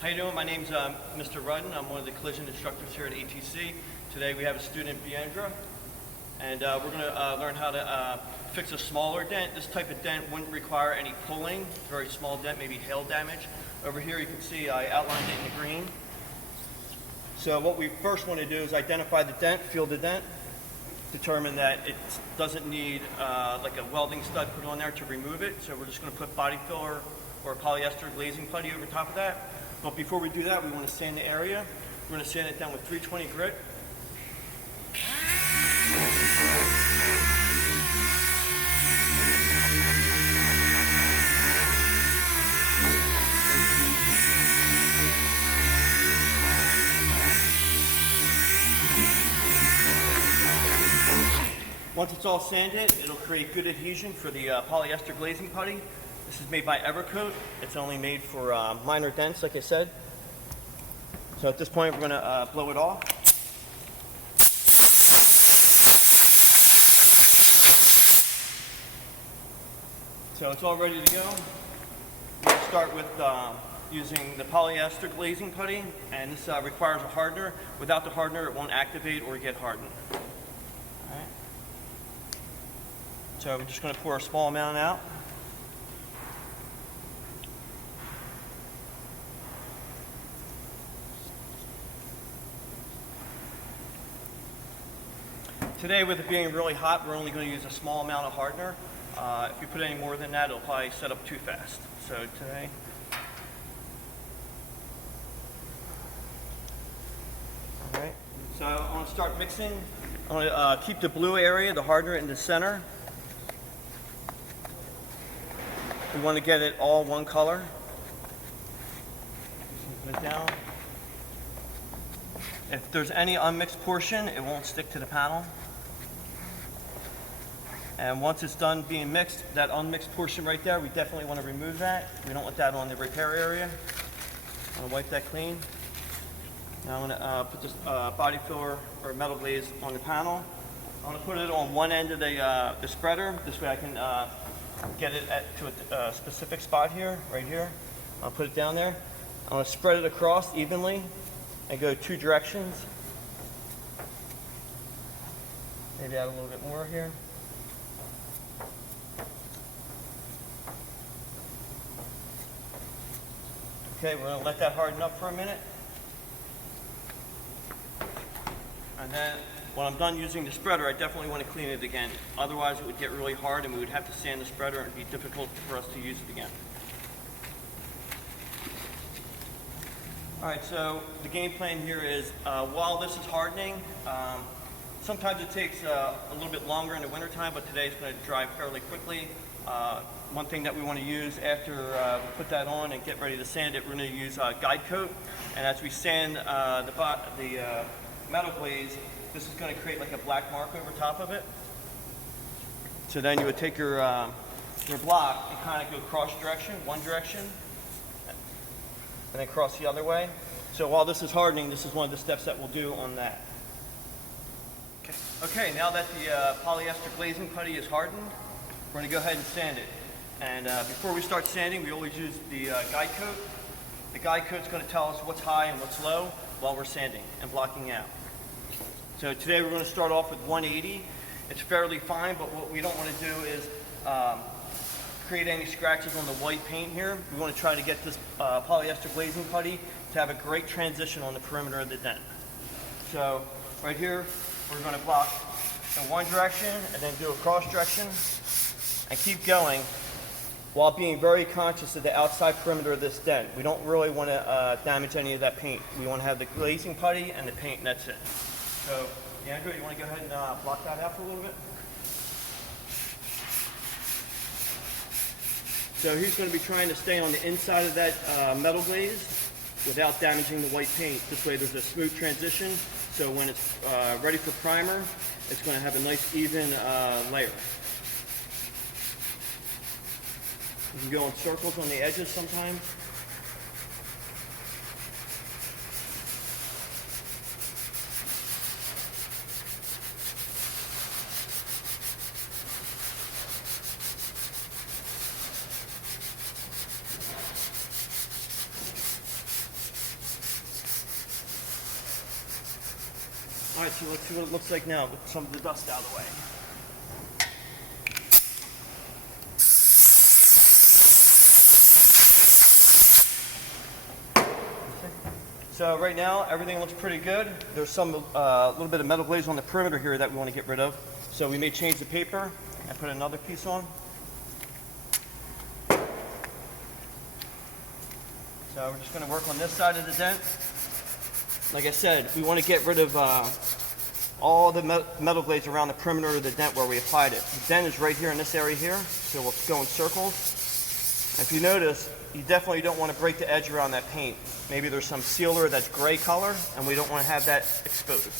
How you doing? My name's Mr. Rudden. I'm one of the collision instructors here at ATC. Today we have a student, Biandra, and we're going to learn how to fix a smaller dent. This type of dent wouldn't require any pulling. Very small dent, maybe hail damage. Over here you can see I outlined it in the green. So what we first want to do is identify the dent, feel the dent, determine that it doesn't need like a welding stud put on there to remove it. So we're just going to put body filler or polyester glazing putty over top of that. But before we do that, we want to sand the area. We're going to sand it down with 320 grit. Once it's all sanded, it'll create good adhesion for the polyester glazing putty. This is made by Evercoat. It's only made for minor dents, like I said. So at this point, we're going to blow it off. So it's all ready to go. We're going to start with using the polyester glazing putty, and this requires a hardener. Without the hardener, it won't activate or get hardened. All right. So we're just going to pour a small amount out. Today, with it being really hot, we're only going to use a small amount of hardener. If you put any more than that, it'll probably set up too fast. So today, all right. So I want to start mixing. I want to keep the blue area, the hardener, in the center. We want to get it all one color. Put it down. If there's any unmixed portion, it won't stick to the panel. And once it's done being mixed, that unmixed portion right there, we definitely want to remove that. We don't want that on the repair area. I'm going to wipe that clean. Now I'm going to put this body filler or metal glaze on the panel. I'm going to put it on one end of the spreader. This way I can get it to a specific spot here, right here. I'll put it down there. I'm going to spread it across evenly and go two directions. Maybe add a little bit more here. Okay, we're going to let that harden up for a minute. And then when I'm done using the spreader, I definitely want to clean it again. Otherwise it would get really hard and we would have to sand the spreader and it would be difficult for us to use it again. Alright, so the game plan here is while this is hardening, sometimes it takes a little bit longer in the wintertime, but today it's going to dry fairly quickly. One thing that we want to use after we put that on and get ready to sand it, we're going to use guide coat. And as we sand the metal glaze, this is going to create like a black mark over top of it. So then you would take your block and kind of go cross direction, one direction, and then cross the other way. So while this is hardening, this is one of the steps that we'll do on that. Okay, now that the polyester glazing putty is hardened, we're going to go ahead and sand it. And before we start sanding, we always use the guide coat. The guide coat is going to tell us what's high and what's low while we're sanding and blocking out. So today we're going to start off with 180. It's fairly fine, but what we don't want to do is create any scratches on the white paint here. We want to try to get this polyester glazing putty to have a great transition on the perimeter of the dent. So right here, we're going to block in one direction and then do a cross direction and keep going while being very conscious of the outside perimeter of this dent. We don't really want to damage any of that paint. We want to have the glazing putty and the paint, and that's it. So, Andrew, you want to go ahead and block that out for a little bit? So he's going to be trying to stay on the inside of that metal glaze without damaging the white paint. This way there's a smooth transition, so when it's ready for primer, it's going to have a nice even layer. You can go in circles on the edges sometimes. All right, so let's see what it looks like now with some of the dust out of the way. So right now, everything looks pretty good. There's some little bit of metal glaze on the perimeter here that we want to get rid of. So we may change the paper and put another piece on. So we're just going to work on this side of the dent. Like I said, we want to get rid of all the metal glaze around the perimeter of the dent where we applied it. The dent is right here in this area here, so we'll go in circles. And if you notice, you definitely don't want to break the edge around that paint. Maybe there's some sealer that's gray color, and we don't want to have that exposed.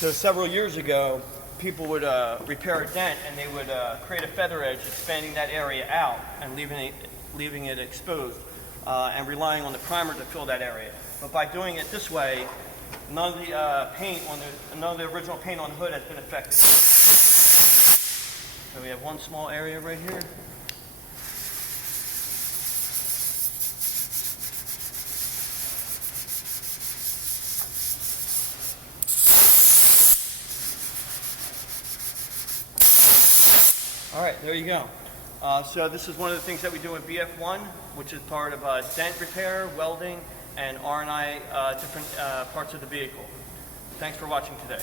So several years ago, people would repair a dent, and they would create a feather edge, expanding that area out and leaving it exposed, and relying on the primer to fill that area. But by doing it this way, none of the original paint on the hood has been affected. So we have one small area right here. All right, there you go. So this is one of the things that we do in BF1, which is part of dent repair, welding, and R&I different parts of the vehicle. Thanks for watching today.